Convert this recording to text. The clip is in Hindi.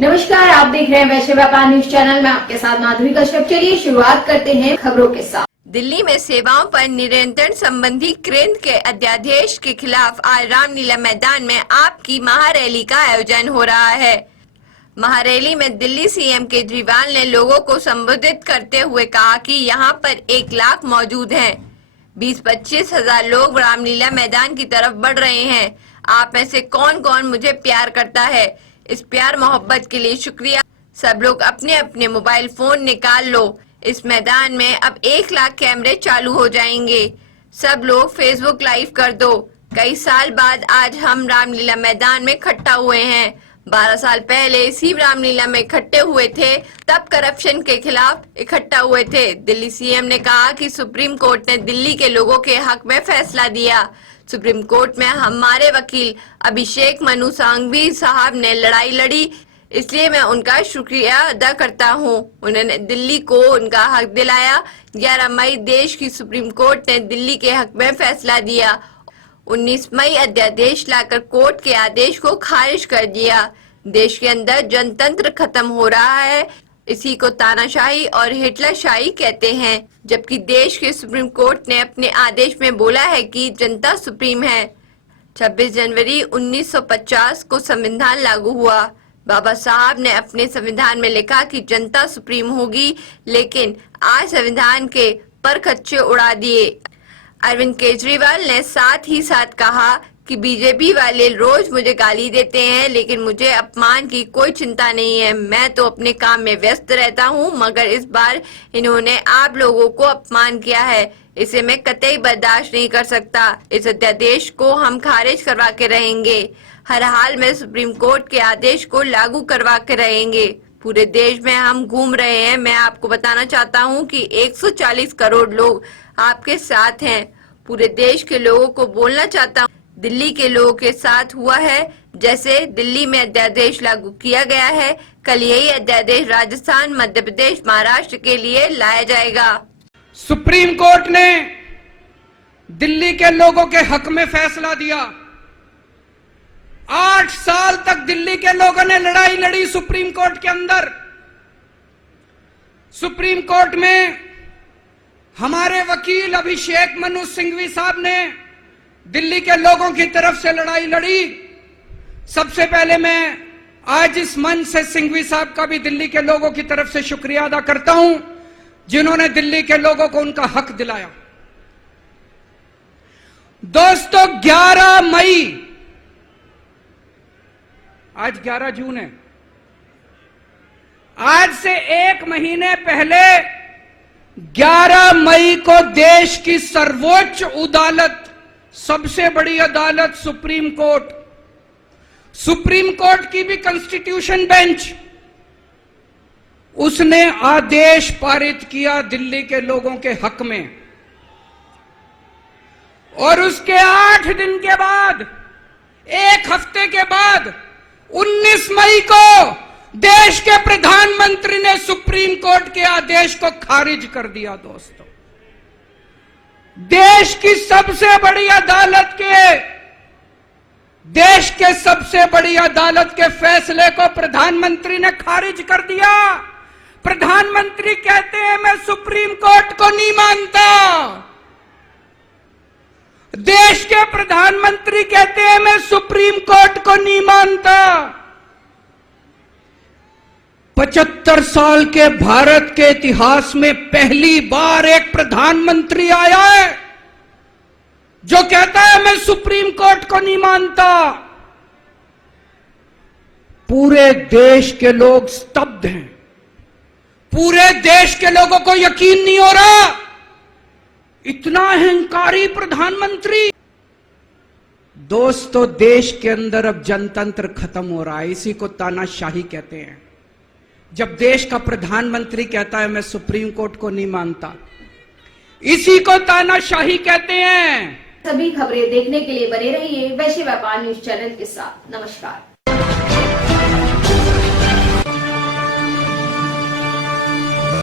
नमस्कार, आप देख रहे हैं वैश्य व्यापार न्यूज चैनल में आपके साथ माधुरी कश्यप। चलिए शुरुआत करते हैं खबरों के साथ। दिल्ली में सेवाओं पर नियंत्रण संबंधी केंद्र के अध्यादेश के खिलाफ आज रामलीला मैदान में आपकी महारैली का आयोजन हो रहा है। महारैली में दिल्ली सीएम केजरीवाल ने लोगों को संबोधित करते हुए कहा कि यहां पर 1 लाख मौजूद हैं। 20-25 हजार लोग रामलीला मैदान की तरफ बढ़ रहे हैं। आप में से कौन कौन मुझे प्यार करता है? इस प्यार मोहब्बत के लिए शुक्रिया। सब लोग अपने अपने मोबाइल फोन निकाल लो। इस मैदान में अब 1 लाख कैमरे चालू हो जाएंगे। सब लोग फेसबुक लाइव कर दो। कई साल बाद आज हम रामलीला मैदान में इकट्ठा हुए हैं। 12 साल पहले इसी रामलीला में इकट्ठे हुए थे, तब करप्शन के खिलाफ इकट्ठा हुए थे। दिल्ली सीएम ने कहा कि सुप्रीम कोर्ट ने दिल्ली के लोगों के हक में फैसला दिया। सुप्रीम कोर्ट में हमारे वकील अभिषेक मनु सांघवी साहब ने लड़ाई लड़ी, इसलिए मैं उनका शुक्रिया अदा करता हूं। उन्होंने दिल्ली को उनका हक दिलाया। 11 मई देश की सुप्रीम कोर्ट ने दिल्ली के हक में फैसला दिया। 19 मई अध्यादेश लाकर कोर्ट के आदेश को खारिज कर दिया। देश के अंदर जनतंत्र खत्म हो रहा है। इसी को तानाशाही और हिटलरशाही कहते हैं। जबकि देश के सुप्रीम कोर्ट ने अपने आदेश में बोला है कि जनता सुप्रीम है। 26 जनवरी 1950 को संविधान लागू हुआ। बाबा साहब ने अपने संविधान में लिखा कि जनता सुप्रीम होगी, लेकिन आज संविधान के परखच्चे उड़ा दिए। अरविंद केजरीवाल ने साथ ही साथ कहा कि बीजेपी वाले रोज मुझे गाली देते हैं, लेकिन मुझे अपमान की कोई चिंता नहीं है। मैं तो अपने काम में व्यस्त रहता हूं, मगर इस बार इन्होंने आप लोगों को अपमान किया है। इसे मैं कतई बर्दाश्त नहीं कर सकता। इस अध्यादेश को हम खारिज करवा के रहेंगे। हर हाल में सुप्रीम कोर्ट के आदेश को लागू करवा के रहेंगे। पूरे देश में हम घूम रहे हैं। मैं आपको बताना चाहता हूं कि 140 करोड़ लोग आपके साथ हैं। पूरे देश के लोगों को बोलना चाहता हूं, दिल्ली के लोगों के साथ हुआ है। जैसे दिल्ली में अध्यादेश लागू किया गया है, कल यही अध्यादेश राजस्थान, मध्य प्रदेश, महाराष्ट्र के लिए लाया जाएगा। सुप्रीम कोर्ट ने दिल्ली के लोगों के हक में फैसला दिया। 8 साल तक दिल्ली के लोगों ने लड़ाई लड़ी सुप्रीम कोर्ट के अंदर। सुप्रीम कोर्ट में हमारे वकील अभिषेक मनु सिंघवी साहब ने दिल्ली के लोगों की तरफ से लड़ाई लड़ी। सबसे पहले मैं आज इस मंच से सिंघवी साहब का भी दिल्ली के लोगों की तरफ से शुक्रिया अदा करता हूं, जिन्होंने दिल्ली के लोगों को उनका हक दिलाया। दोस्तों, 11 मई, आज 11 जून है। आज से 1 महीने पहले 11 मई को देश की सर्वोच्च अदालत, सबसे बड़ी अदालत सुप्रीम कोर्ट की भी कॉन्स्टिट्यूशन बेंच, उसने आदेश पारित किया दिल्ली के लोगों के हक में। और उसके 8 दिन के बाद, 1 हफ्ते के बाद 19 मई को देश के प्रधानमंत्री ने सुप्रीम कोर्ट के आदेश को खारिज कर दिया। दोस्तों, देश की सबसे बड़ी अदालत के फैसले को प्रधानमंत्री ने खारिज कर दिया। प्रधानमंत्री कहते हैं मैं सुप्रीम कोर्ट को नहीं मानता। देश के प्रधानमंत्री कहते हैं मैं सुप्रीम कोर्ट को नहीं मानता। 75 साल के भारत के इतिहास में पहली बार एक प्रधानमंत्री आया है जो कहता है मैं सुप्रीम कोर्ट को नहीं मानता। पूरे देश के लोग स्तब्ध हैं। पूरे देश के लोगों को यकीन नहीं हो रहा, इतना अहंकारी प्रधानमंत्री। दोस्तों, देश के अंदर अब जनतंत्र खत्म हो रहा है। इसी को तानाशाही कहते हैं। जब देश का प्रधानमंत्री कहता है मैं सुप्रीम कोर्ट को नहीं मानता, इसी को तानाशाही कहते हैं। सभी खबरें देखने के लिए बने रहिए वैश्य व्यापार न्यूज चैनल के साथ। नमस्कार।